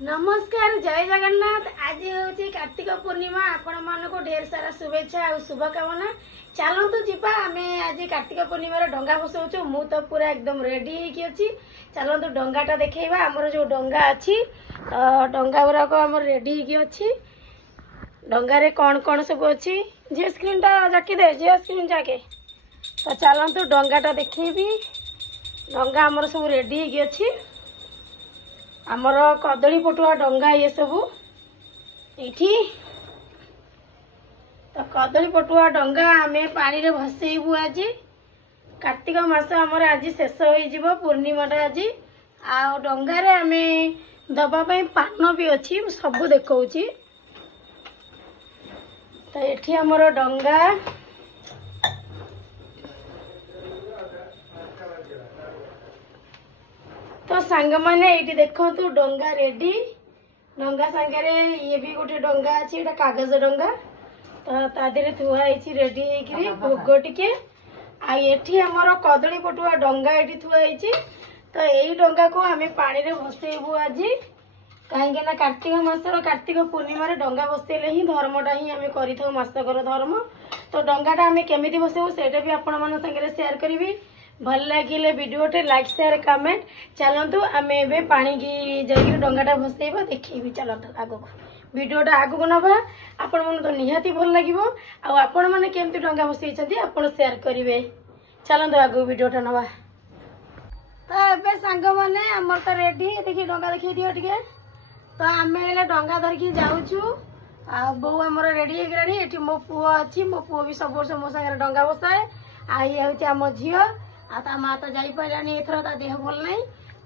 नमस्कार जय जगन्नाथ। आज हूँ कार्तिक पूर्णिमा। आपण मान को ढेर सारा शुभेच्छा और शुभकामना। चलतु जीवा आम आज कार्तिक पूर्णिमा डंगा भसाऊँ। मु तो पूरा एकदम रेडी होगी अच्छी। चलतु डंगाटा देखा आमर जो डंगा अच्छी डंगा गुराक आम रेडी होगी अच्छी। डंगारे कौन कौन सब अच्छी झील स्क्रीन टा जाकी दे झील स्क्रीन जाके तो चलतु डंगाटा देखी। डंगा आमर सब रेडी होगी अच्छी। आमर कदली पटुआ डंगा ये सब ये तो कदली पटुआ डंगा आम पानी रे भसेबू। आज कार्तिक मास आमर आज शेष हो पूर्णिमाटा आज आ डंगारे आम दबाई पान भी अच्छी सब देखा। तो ये आमर डंगा तो सांग मैंने ये देखो डंगा रेडी। डंगा सांगे ये भी गोटे डंगा अच्छी कागज डंगा तो तादे थुआई रेडी होगी भोग टिके आमर कदली पटुआ डंगा ये थुआई। तो यही डंगा को आम पानी रे भसेबू आज कहीं कार्तिक मासर कार्तिक पूर्णिमा डंगा भसेले ही धर्मटा ही आम कर मासकर धर्म। तो डंगाटा आम केमी भसेबू से भी आपण मान सागर सेयार करी। भल लगे वीडियोटे लाइक शेयर कमेंट। चलतु आम ए पानी की जाइए डंगाटा भसेबा देखी। चलतु आग वीडियोटा आगक नवा आपण मन तो निहाती भल लगे। आपण मैंने केमती डंगा भसई आपण शेयर करेंगे। चलतु आग वीडियोटा नवा। तो ए सांग मैंने आमर तो रेडी देखिए डंगा देखिए दियो टिके। तो आम डंगा धरिकी जाऊँ बो आमर रेडी होगी। मो पुओ अच्छी मो पुओ भी सब वर्ष मो सागर डंगा भसाए। ये हूँ आम झी आ माँ तो जापारानी एथर ता देह भल ना।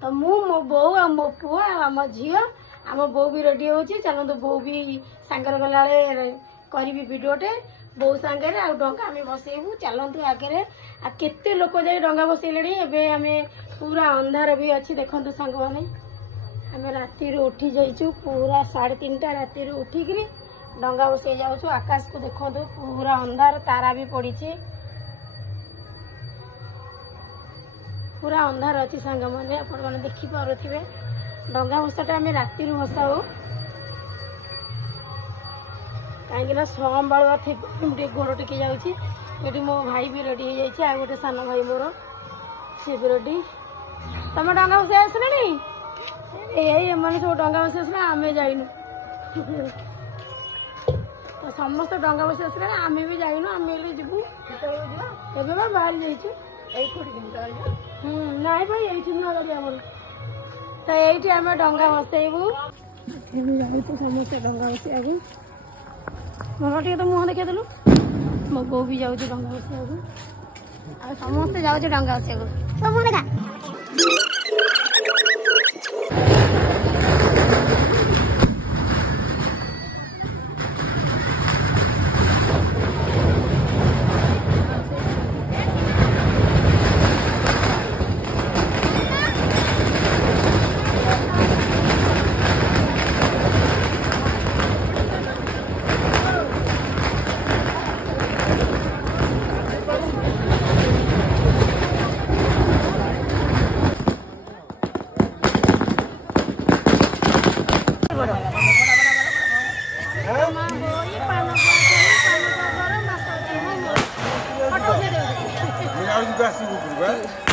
तो मो बो आ मो पुओ आम झी आम बो भी रेडी हो। चलते बो भी सांगर गला करी वीडियोटे बो सांगे आ डंगा आम भसेबू। चलतु आगे केते लोक जाई डंगा भसेले। एबे आम पूरा अंधार भी अच्छी देखु सांग मैंने आम राति उठी जाइचु पूरा 3:30 राति उठिक डंगा बसई जाऊँ। आकाश को देखो पूरा अंधार तारा भी पड़ी पूरा अंधार अच्छी सांग मैंने आपण मैंने देखी पारे। डंगा भसाटा आम राति भसाऊ कहीं संभाड़ा थी गोड़ टिके जाऊँगी। मो भाई भी रेडी हो जाए आ गोटे सान भाई मोर सी भी रेडी। तुम डंगा भसाई आसले एम सब डंगा भसाई आसले आम जाइनु। तो समस्त डंगा भसाई आसले आम भी जाइनु। आम जीवु एवं बाहर जाइए ना भाई ये गाड़ी आम। तो ये आम डंगा भसेबू जाऊँ समस्ते डंगा भसा मामा टे तो मुह देखा देलु। मो बो भी जाऊँ डंगा भसा समस्ते जाऊँ डंगा भसा मुह देखा। Gracias.